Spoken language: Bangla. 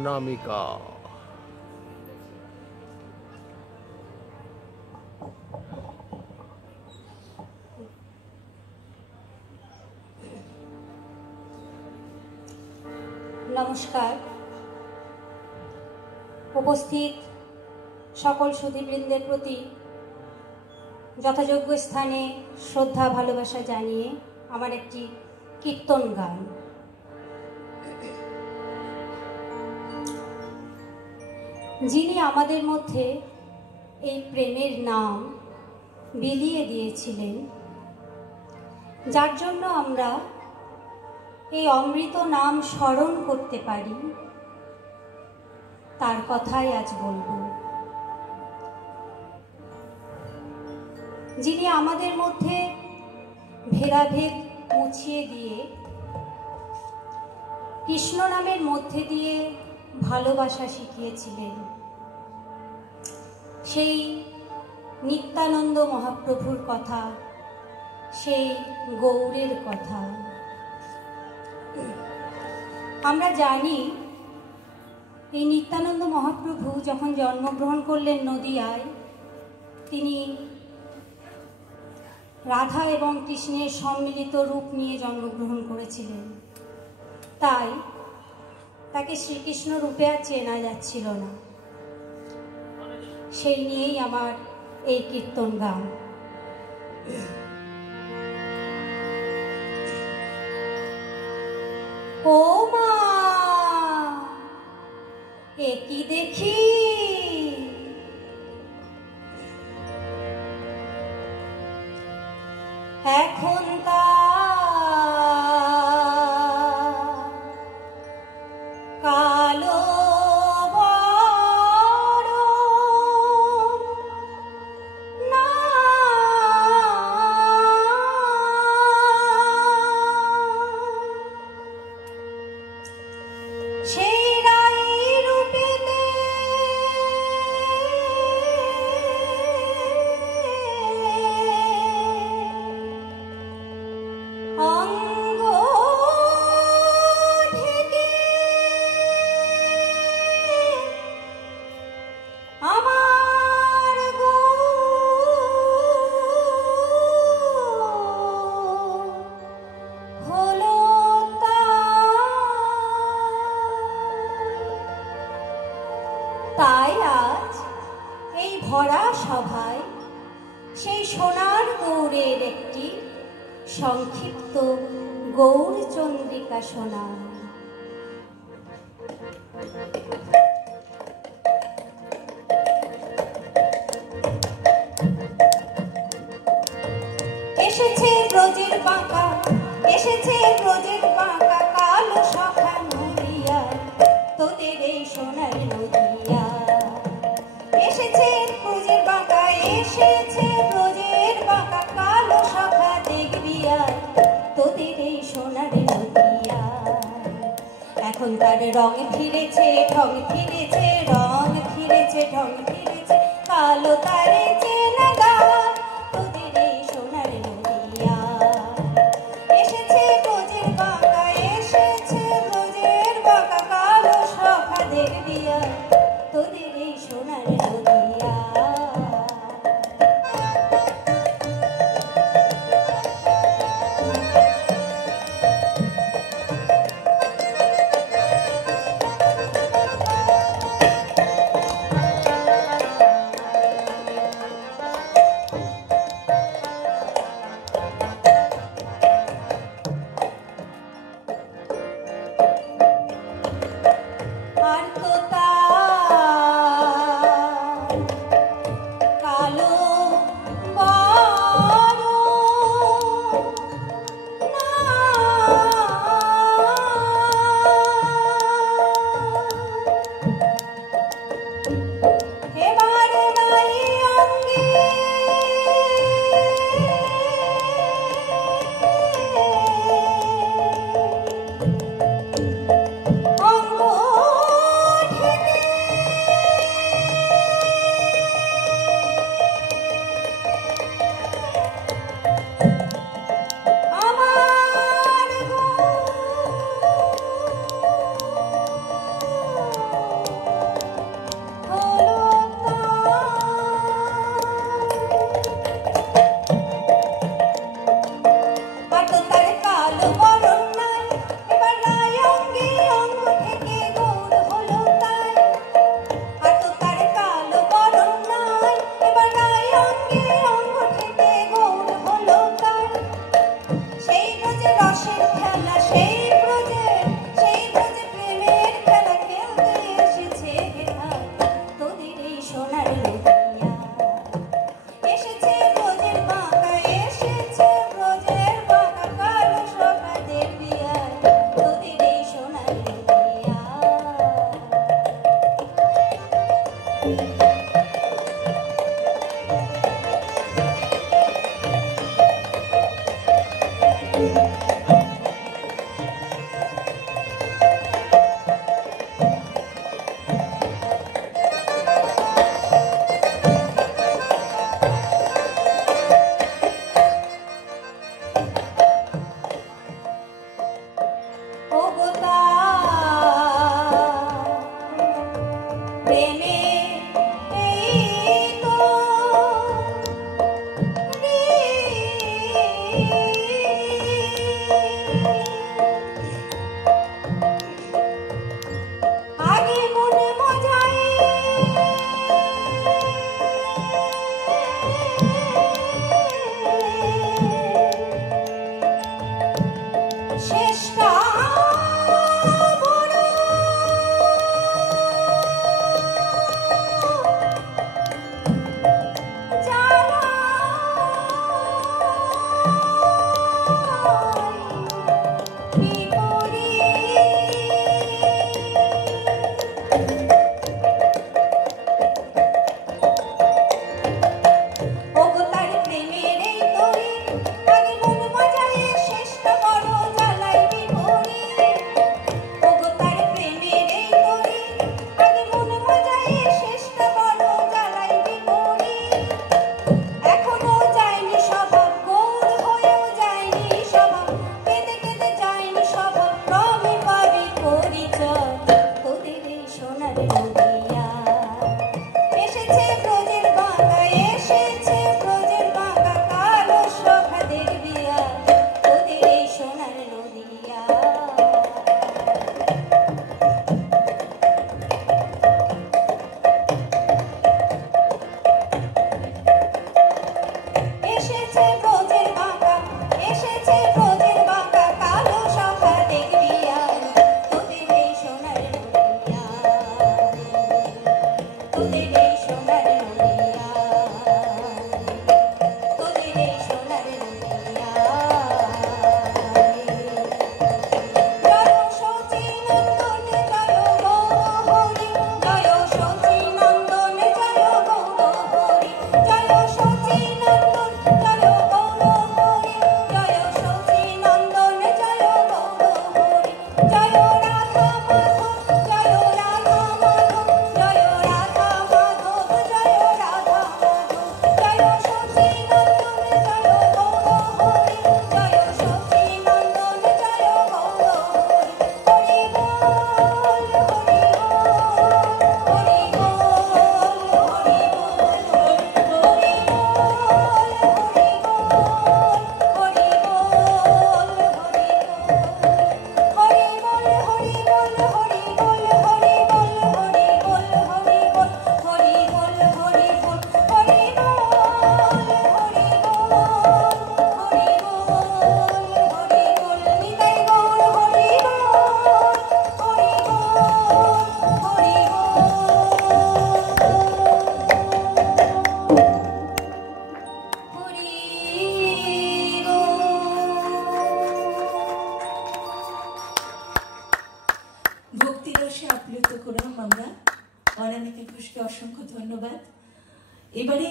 অনামিকা। নমস্কার। উপস্থিত সকল সুধীবৃন্দের প্রতি যথাযোগ্য স্থানে শ্রদ্ধা ভালোবাসা জানিয়ে আমার একটি কীর্তন গান। যিনি আমাদের মধ্যে এই প্রেমের নাম বিলিয়ে দিয়েছিলেন, যার জন্য আমরা এই অমৃত নাম স্মরণ করতে পারি, তার কথাই আজ বলবো। যিনি আমাদের মধ্যে ভেদাভেদ মুছিয়ে দিয়ে কৃষ্ণ নামের মধ্যে দিয়ে ভালোবাসা শিখিয়েছিলেন, সেই নিত্যানন্দ মহাপ্রভুর কথা, সেই গৌরের কথা। আমরা জানি এই নিত্যানন্দ মহাপ্রভু যখন জন্মগ্রহণ করলেন নদিয়ায়, তিনি রাধা এবং কৃষ্ণের সম্মিলিত রূপ নিয়ে জন্মগ্রহণ করেছিলেন। তাই তাকে শ্রীকৃষ্ণ রূপে আর চেনা যাচ্ছিল না। সেই নিয়েই আমার এই কীর্তন গান। ও মা, এ কি দেখি, এখন তা কালো বড় না, সেই রাই রূপেতে অঙ্গ ঢেকে আমার গো হলো তাই আজ এই ভরা সভায় সেই সোনার গৌরের একটি সংক্ষিপ্ত গৌর চন্দ্রিকা শোনা। এসেছে ব্রজের বাঁকা, এসেছে ব্রজের বাঁকা কালো শাখা নদিয়া, তোদের এই সোনার নদিয়া। এসেছে ব্রজের বাঁকা, এসেছে ব্রজের বাঁকা কালো শাখা, দেখবি আর তোদের এই সোনার নদিয়া। এখন তার রং ফিরেছে, ঢং ফিরেছে, রং ফিরেছে, ঢং ফিরেছে, কালো তারে চেনা গা, তোদের এই সোনার নদিয়া। এসেছে ব্রজের বাঁকা, এসেছে ব্রজের বাঁকা কালো শাখা, দেখবি আর তোদের এই সোনার নদিয়া। আর তো কালো বড় না, এবার নাই অঙ্গে অঙ্গ ঢেকে অনামিকা ঘোষকে অসংখ্য ধন্যবাদ। এবারে